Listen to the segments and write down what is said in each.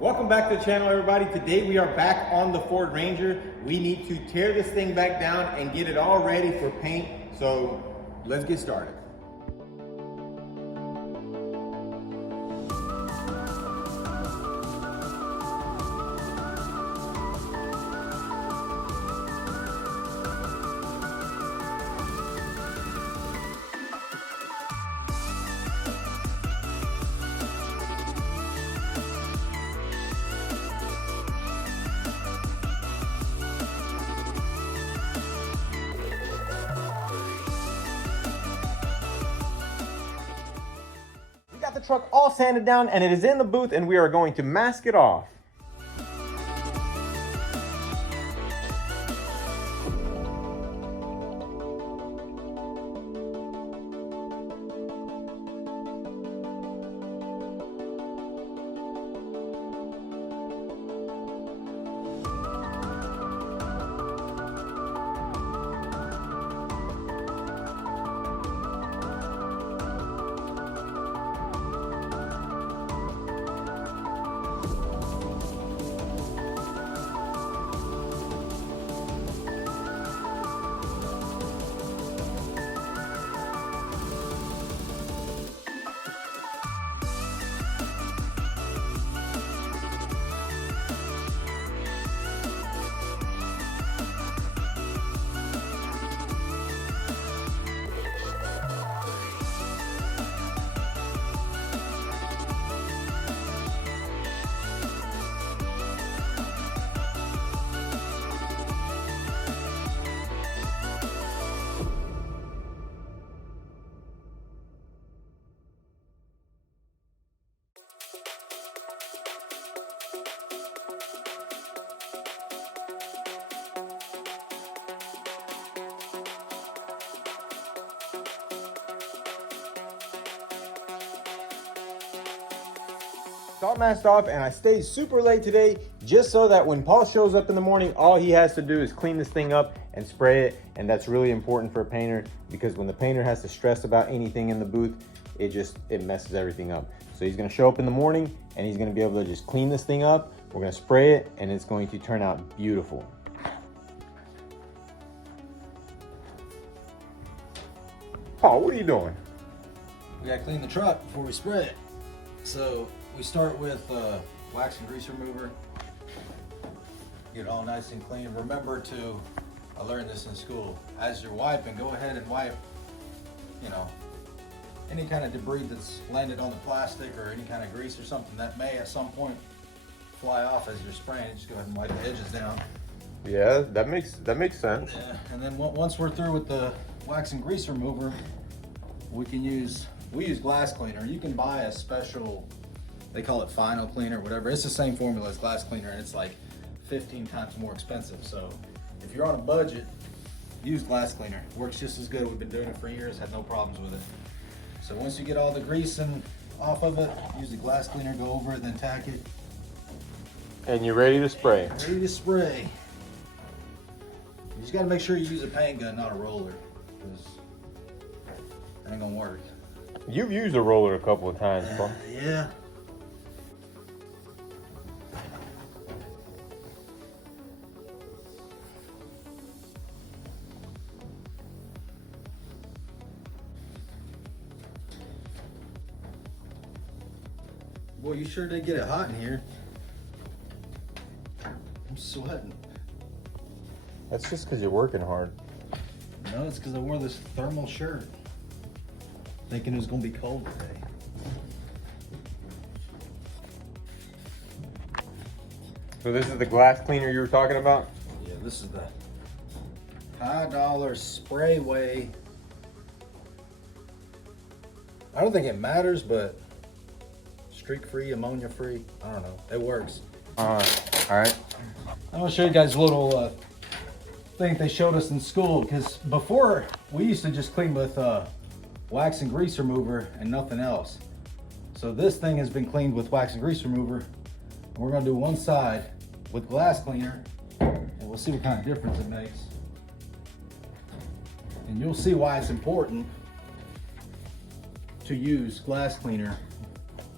Welcome back to the channel, everybody. Today we are back on the Ford Ranger. We need to tear this thing back down and get it all ready for paint. So let's get started. Got the truck all sanded down and it is in the booth, and we are going to mask it off. It's all masked off, and I stayed super late today just so that when Paul shows up in the morning, all he has to do is clean this thing up and spray it. And that's really important for a painter, because when the painter has to stress about anything in the booth, it messes everything up. So he's gonna show up in the morning and he's gonna be able to just clean this thing up. We're gonna spray it and it's going to turn out beautiful. Paul, what are you doing? We gotta clean the truck before we spray it. So we start with wax and grease remover. Get it all nice and clean. Remember to, I learned this in school, as you're wiping, go ahead and wipe, any kind of debris that's landed on the plastic or any kind of grease or something that may at some point fly off as you're spraying. Just go ahead and wipe the edges down. Yeah, that makes sense. Yeah, and then once we're through with the wax and grease remover, we use glass cleaner. You can buy a special, they call it final cleaner, whatever. It's the same formula as glass cleaner, and it's like 15 times more expensive. So if you're on a budget, use glass cleaner. Works just as good. We've been doing it for years, had no problems with it. So once you get all the grease off of it, use the glass cleaner, go over it, then tack it. And you're ready to spray. Ready to spray. You just gotta make sure you use a paint gun, not a roller, because that ain't gonna work. You've used a roller a couple of times, Paul. Yeah. Boy, you sure did get it hot in here. I'm sweating. That's just because you're working hard. No, it's because I wore this thermal shirt, thinking it was gonna be cold today. So this is the glass cleaner you were talking about? Yeah, this is the $5 Sprayway. I don't think it matters, but streak-free, ammonia-free, I don't know, it works. All right. I'm gonna show you guys a little thing they showed us in school, because before we used to just clean with wax and grease remover and nothing else. So this thing has been cleaned with wax and grease remover. And we're gonna do one side with glass cleaner, and we'll see what kind of difference it makes. And you'll see why it's important to use glass cleaner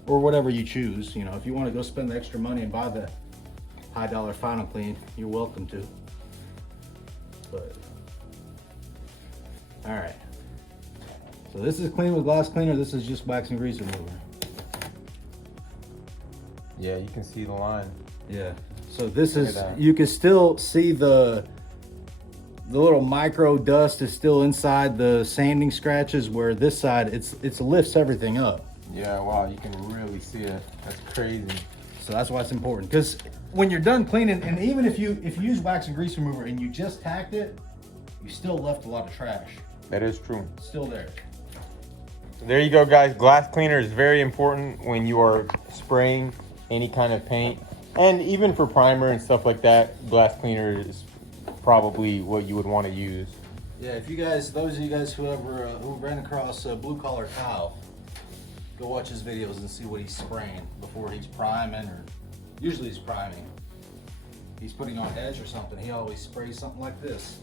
or whatever you choose. You know, if you want to go spend the extra money and buy the high dollar Final Clean, you're welcome to. But all right, so this is clean with glass cleaner. This is just wax and grease remover. Yeah, you can see the line. Yeah, so this Look at is, that. you can still see the little micro dust is still inside the sanding scratches, where this side it lifts everything up. Yeah, wow, you can really see it. That's crazy. So that's why it's important, because when you're done cleaning, and even if you use wax and grease remover and you just tacked it, you still left a lot of trash. That is true. It's still there. There you go, guys. Glass cleaner is very important when you are spraying any kind of paint, and even for primer and stuff like that, glass cleaner is probably what you would want to use. Yeah, if you guys, those of you guys who ran across Blue Collar Kyle, go watch his videos and see what he's spraying before he's priming, or usually he's priming. He's putting on edge or something. He always sprays something like this.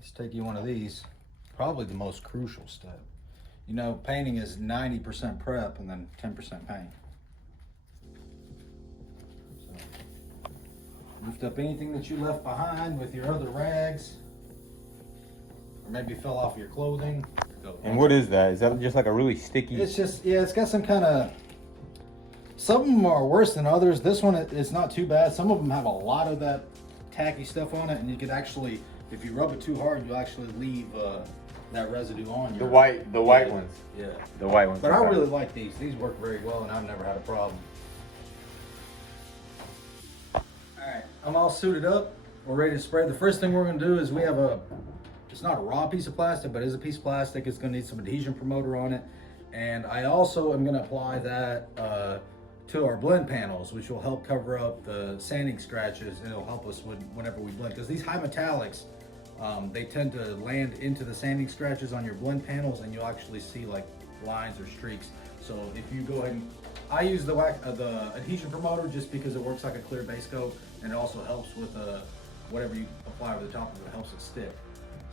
Let's take you one of these. Probably the most crucial step. You know, painting is 90% prep and then 10% paint. So, lift up anything that you left behind with your other rags, or maybe fell off your clothing. And what is that? Is that just like a really sticky? It's just, yeah, it's got some kind of, some of them are worse than others. This one, it's not too bad. Some of them have a lot of that tacky stuff on it, and you could actually, if you rub it too hard, you'll actually leave that residue on your... The white ones. Yeah. The white ones. But I really like these. These work very well, and I've never had a problem. All right, I'm all suited up. We're ready to spray. The first thing we're gonna do is we have it's not a raw piece of plastic, but it is a piece of plastic. It's gonna need some adhesion promoter on it. And I also am gonna apply that to our blend panels, which will help cover up the sanding scratches, and it'll help us whenever we blend. Because these high metallics, they tend to land into the sanding scratches on your blend panels, and you'll actually see like lines or streaks. So if you go ahead and, I use the adhesion promoter just because it works like a clear base coat, and it also helps with whatever you apply over the top of it, helps it stick.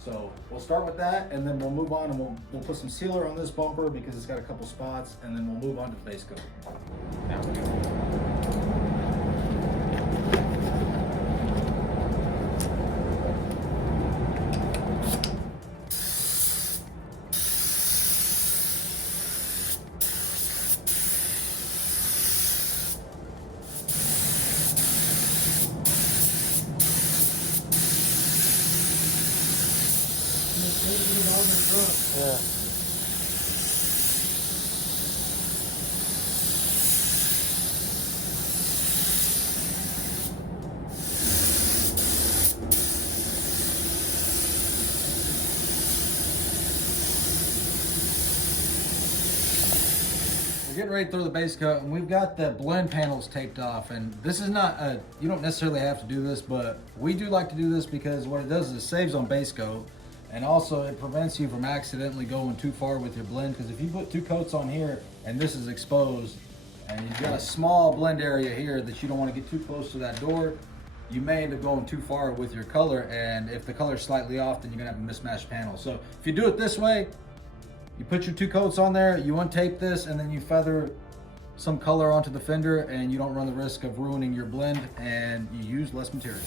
So we'll start with that, and then we'll move on, and we'll put some sealer on this bumper because it's got a couple spots, and then we'll move on to the base coat. Yeah. We're getting ready to throw the base coat, and we've got the blend panels taped off. And this is not you don't necessarily have to do this, but we do like to do this because what it does is it saves on base coat, and also it prevents you from accidentally going too far with your blend. Because if you put two coats on here and this is exposed, and you've got a small blend area here that you don't want to get too close to that door, you may end up going too far with your color, and if the color's slightly off, then you're gonna have a mismatched panel. So if you do it this way, you put your two coats on there, you untape this, and then you feather some color onto the fender, and you don't run the risk of ruining your blend, and you use less material.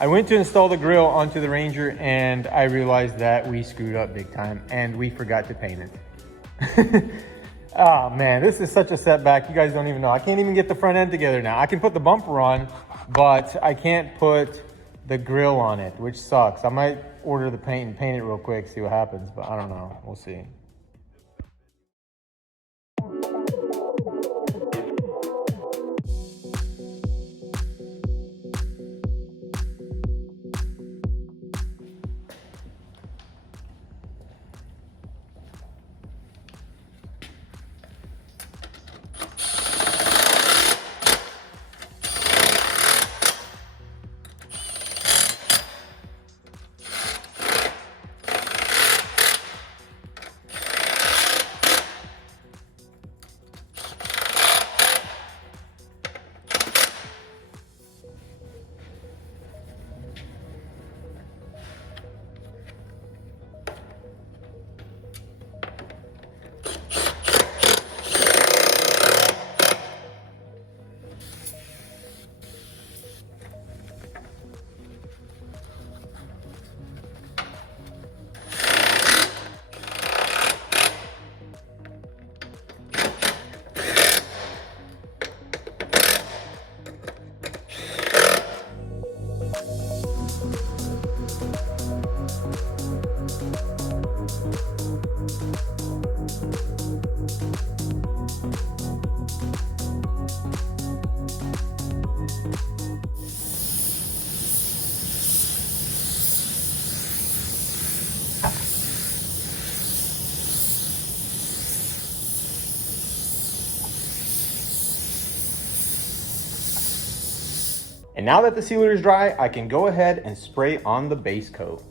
I went to install the grill onto the Ranger and I realized that we screwed up big time and we forgot to paint it. Oh man, this is such a setback. You guys don't even know. I can't even get the front end together now. I can put the bumper on, but I can't put the grill on it, which sucks. I might order the paint and paint it real quick, see what happens, but I don't know. We'll see. And now that the sealer is dry, I can go ahead and spray on the base coat.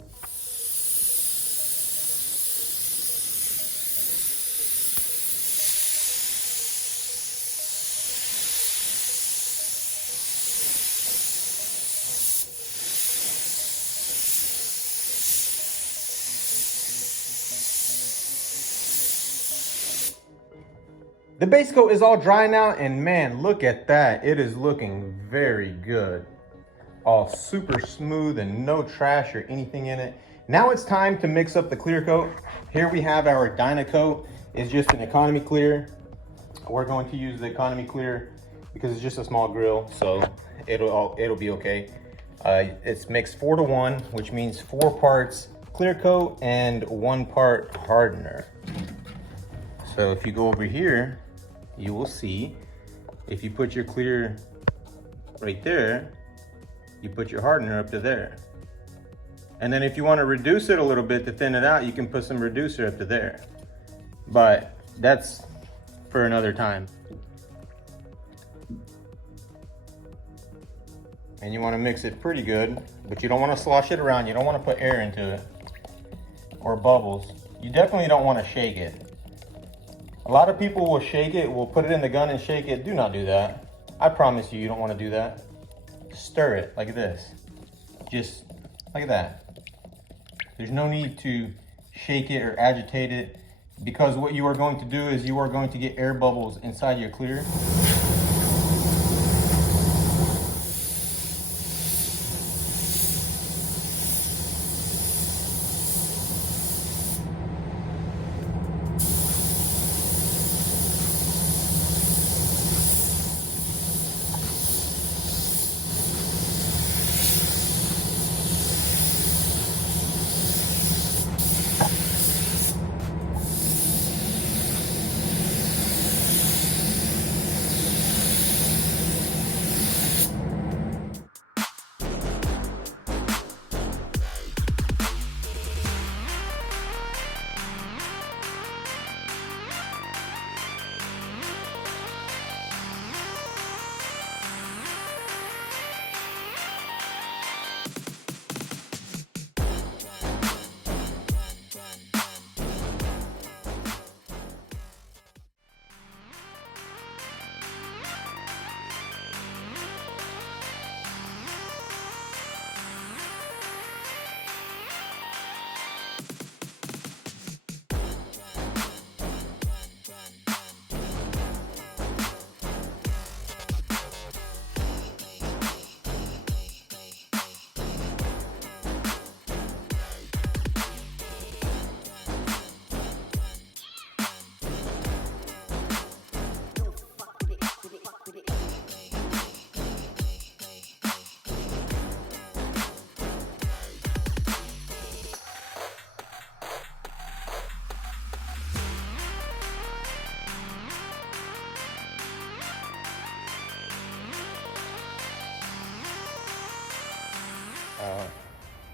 The base coat is all dry now, and man, look at that. It is looking very good. All super smooth and no trash or anything in it. Now it's time to mix up the clear coat. Here we have our Dynacoat. It's just an economy clear. We're going to use the economy clear because it's just a small grill, so it'll be okay. It's mixed 4-to-1, which means 4 parts clear coat and 1 part hardener. So if you go over here, you will see, if you put your clear right there, you put your hardener up to there. And then if you want to reduce it a little bit to thin it out, you can put some reducer up to there. But that's for another time. And you want to mix it pretty good, but you don't want to slosh it around. You don't want to put air into it or bubbles. You definitely don't want to shake it. A lot of people will shake it, will put it in the gun and shake it. Do not do that. I promise you, you don't want to do that. Stir it like this. Just like that. There's no need to shake it or agitate it, because what you are going to do is you are going to get air bubbles inside your clear.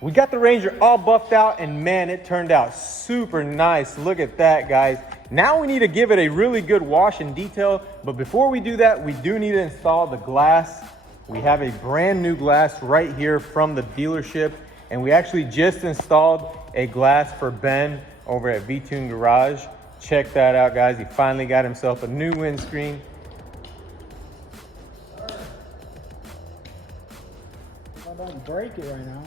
We got the Ranger all buffed out, and man, it turned out super nice. Look at that, guys. Now we need to give it a really good wash and detail, but before we do that, we do need to install the glass. We have a brand new glass right here from the dealership, and we actually just installed a glass for Ben over at V-Tune Garage. Check that out, guys. He finally got himself a new windscreen. I don't break it right now.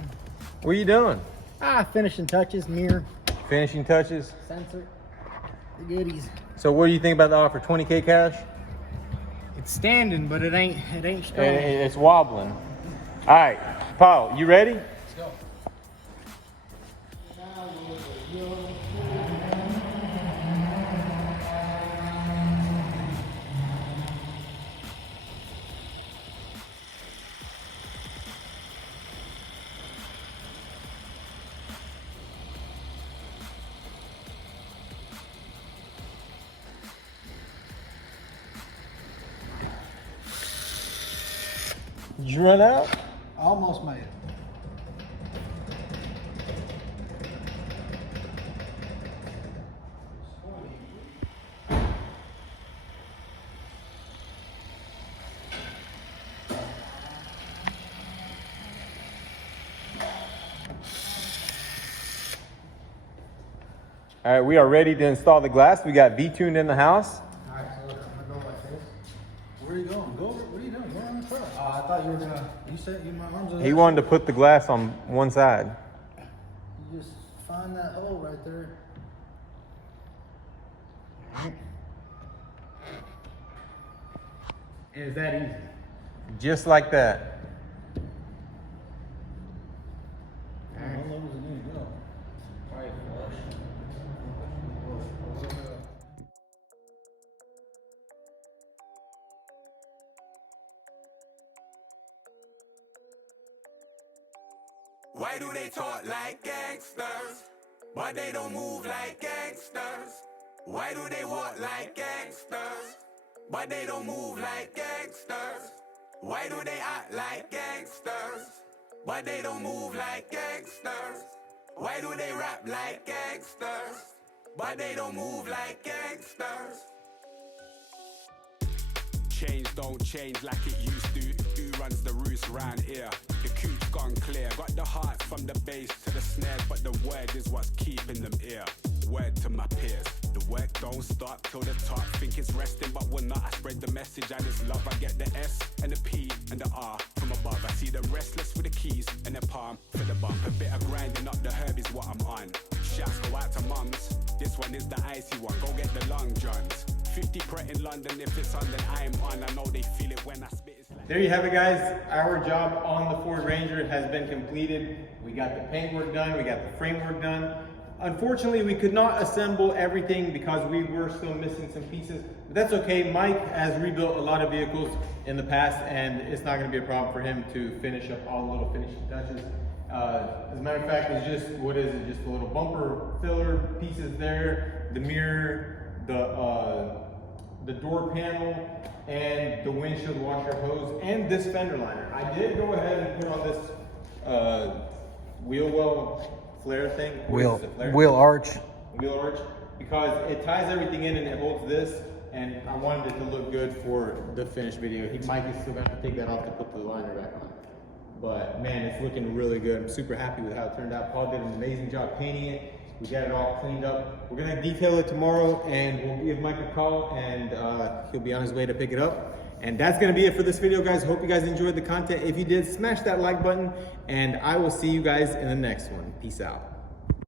What are you doing? Finishing touches, mirror, Finishing touches. sensor, the goodies. So what do you think about the offer? 20K cash? It's standing, but it ain't strong. It's wobbling. All right, Paul, you ready? Let's go. Did you run out? Almost made it. All right, we are ready to install the glass. We got V-Tune in the house. All right, so I'm gonna go like this. Where are you going? Go. What are you doing? Go on the truck. I thought you were gonna. You said you my arms are. He wanted to put the glass on one side. You just find that hole right there. All right. And it's that easy. Just like that. How low does it need to go? Probably flush. Why do they talk like gangsters, but they don't move like gangsters? Why do they walk like gangsters, but they don't move like gangsters? Why do they act like gangsters, but they don't move like gangsters? Why do they rap like gangsters, but they don't move like gangsters? Change don't change like it used to. Who runs the roost round here? The coop's gone clear. Got the heart from the bass to the snares, but the word is what's keeping them here. Word to my peers. The work don't stop till the top. Think it's resting, but we're not. I spread the message and it's love. I get the S and the P and the R from above. I see the restless with the keys and the palm for the bump. A bit of grinding up the herb is what I'm on. Shouts go out to mums. This one is the icy one. Go get the long johns. 50 Pret in London, if it's on then I am on. I know they feel it when I spit. It's like... There you have it, guys. Our job on the Ford Ranger has been completed. We got the paintwork done, we got the framework done. Unfortunately, we could not assemble everything because we were still missing some pieces, but that's okay. Mike has rebuilt a lot of vehicles in the past, and it's not gonna be a problem for him to finish up all the little finishing touches. As a matter of fact, it's just, what is it? Just a little bumper filler pieces there, the mirror, the door panel, and the windshield washer hose, and this fender liner. I did go ahead and put on this wheel well flare thing. What is it, flare? Wheel arch. Wheel arch, because it ties everything in and it holds this, and I wanted it to look good for the finished video. Mike is still gonna have to take that off to put the liner back on. But man, it's looking really good. I'm super happy with how it turned out. Paul did an amazing job painting it. We got it all cleaned up. We're gonna detail it tomorrow, and we'll give Mike a call, and he'll be on his way to pick it up. And that's gonna be it for this video, guys. Hope you guys enjoyed the content. If you did, smash that like button, and I will see you guys in the next one. Peace out.